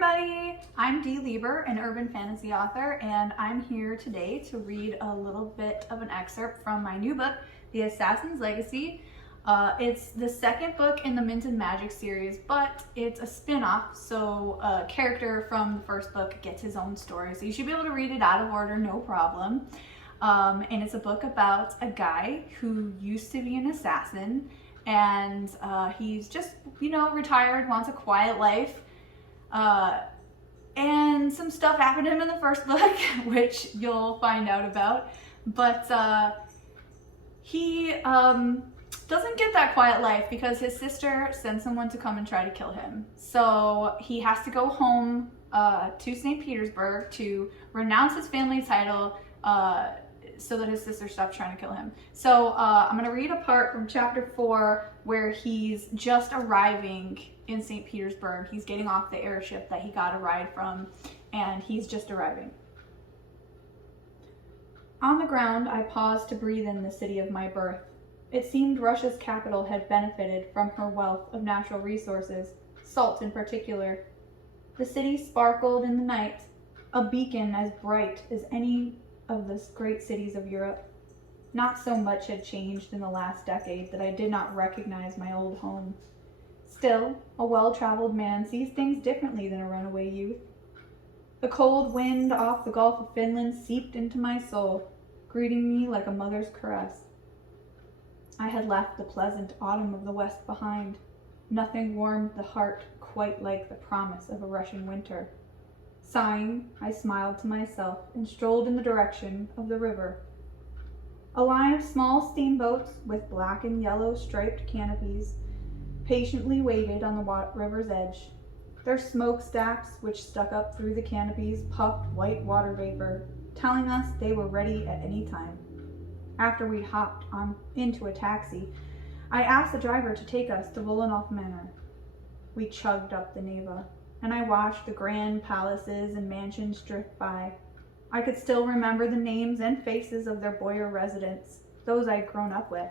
everybody! I'm Dee Lieber, an urban fantasy author, and I'm here today to read a little bit of an excerpt from my new book, The Assassin's Legacy. It's the second book in the Mint and Magic series, but it's a spin-off, so a character from the first book gets his own story, so you should be able to read it out of order, no problem. And it's a book about a guy who used to be an assassin, and he's just, retired, wants a quiet life. And some stuff happened to him in the first book, which you'll find out about. But he doesn't get that quiet life because his sister sends someone to come and try to kill him. So he has to go home to Saint Petersburg to renounce his family title so that his sister stops trying to kill him. So I'm going to read a part from chapter 4 where he's just arriving in St. Petersburg. He's getting off the airship that he got a ride from, and he's just arriving. On the ground, I paused to breathe in the city of my birth. It seemed Russia's capital had benefited from her wealth of natural resources, salt in particular. The city sparkled in the night, a beacon as bright as any of the great cities of Europe. Not so much had changed in the last decade that I did not recognize my old home. Still, a well-traveled man sees things differently than a runaway youth. The cold wind off the Gulf of Finland seeped into my soul, greeting me like a mother's caress. I had left the pleasant autumn of the West behind. Nothing warmed the heart quite like the promise of a Russian winter. Sighing, I smiled to myself and strolled in the direction of the river. A line of small steamboats with black and yellow striped canopies patiently waited on the river's edge. Their smokestacks, which stuck up through the canopies, puffed white water vapor, telling us they were ready at any time. After we hopped on into a taxi, I asked the driver to take us to Volanov Manor. We chugged up the Neva, and I watched the grand palaces and mansions drift by. I could still remember the names and faces of their boyar residents, those I'd grown up with.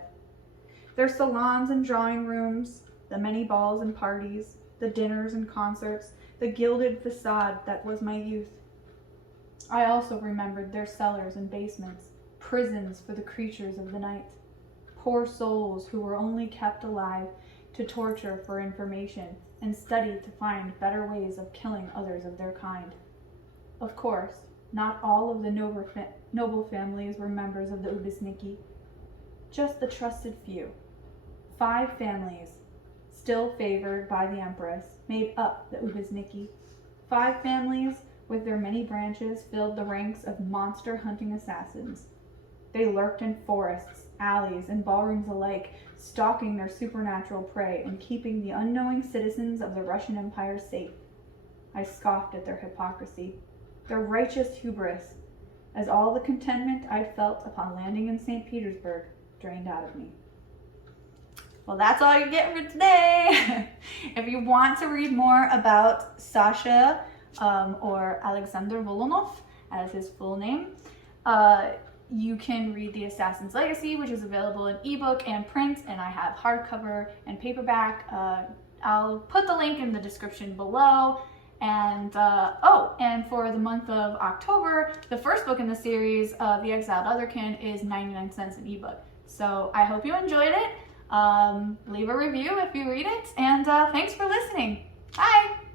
Their salons and drawing rooms, the many balls and parties, the dinners and concerts, the gilded facade that was my youth. I also remembered their cellars and basements, prisons for the creatures of the night, poor souls who were only kept alive to torture for information and study to find better ways of killing others of their kind. Of course, not all of the noble families were members of the Ubisniki, just the trusted few. 5 families, still favored by the Empress, made up the Ubisniki. 5 families, with their many branches, filled the ranks of monster-hunting assassins. They lurked in forests, alleys, and ballrooms alike, stalking their supernatural prey and keeping the unknowing citizens of the Russian Empire safe. I scoffed at their hypocrisy, their righteous hubris, as all the contentment I'd felt upon landing in St. Petersburg drained out of me. Well, that's all you get for today. If you want to read more about Sasha, or Alexander Volanov, as his full name, you can read The Assassin's Legacy, which is available in ebook and print, and I have hardcover and paperback. I'll put the link in the description below. And and for the month of October, the first book in the series, The Exiled Otherkin, is 99 cents an ebook. So I hope you enjoyed it. Leave a review if you read it, and thanks for listening. Bye!